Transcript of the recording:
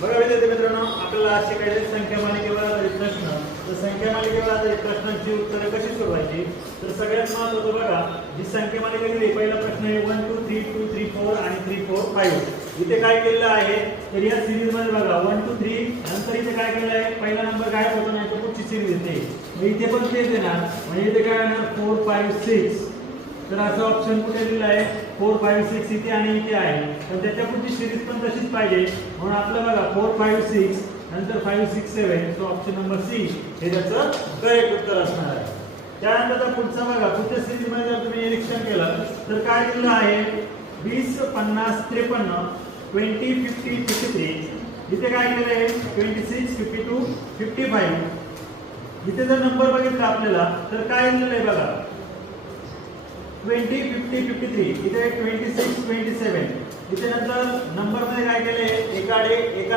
बघा विद्यार्थी मित्रांनो, आपल्याला आज शिकायचे संख्या मालिकेवर आधारित प्रश्न. तर संख्या मालिकेवर आधारित प्रश्नांची उत्तरे कशी सोडवायची. तर सगळ्यात महत्त्वाचं बघा, जी संख्या मालिका दिली पहिला प्रश्न आहे 1 2 3 2 3 4 आणि 3 4 5. इथे काय केलेलं आहे तर या सिरीज मध्ये बघा 1 2 3 नंतर इथे काय केलं आहे पहिला नंबर काय होतो नाही तर पुढची सिरीज येते. मग इथे पण तेच येणार, म्हणजे इथे काय येणार 4 5 6. तर असं ऑप्शन कुठे दिलेलं आहे 4 5 6 इथे आणि इथे आहे. पण त्याच्या पुढची सिरीज पण तशीच पाहिजे, म्हणून आपलं बघा 4 5 6 नंतर 5 6 7. सो ऑप्शन नंबर सी हे त्याचं करेक्ट उत्तर असणार आहे. त्यानंतर पुढचा बघा, पुढच्या सिरीज मध्ये जर तुम्ही निरीक्षण केलं तर काय दिलेलं आहे 20 50 53 20 50 53. इथे काय केलं आहे 26 52 55. इथे जर नंबर बघितला आपल्याला तर काय दिलेलं आहे बघा 20 50 53. इथे 26 27. इथे नंतर नंबर मध्ये काय केले एका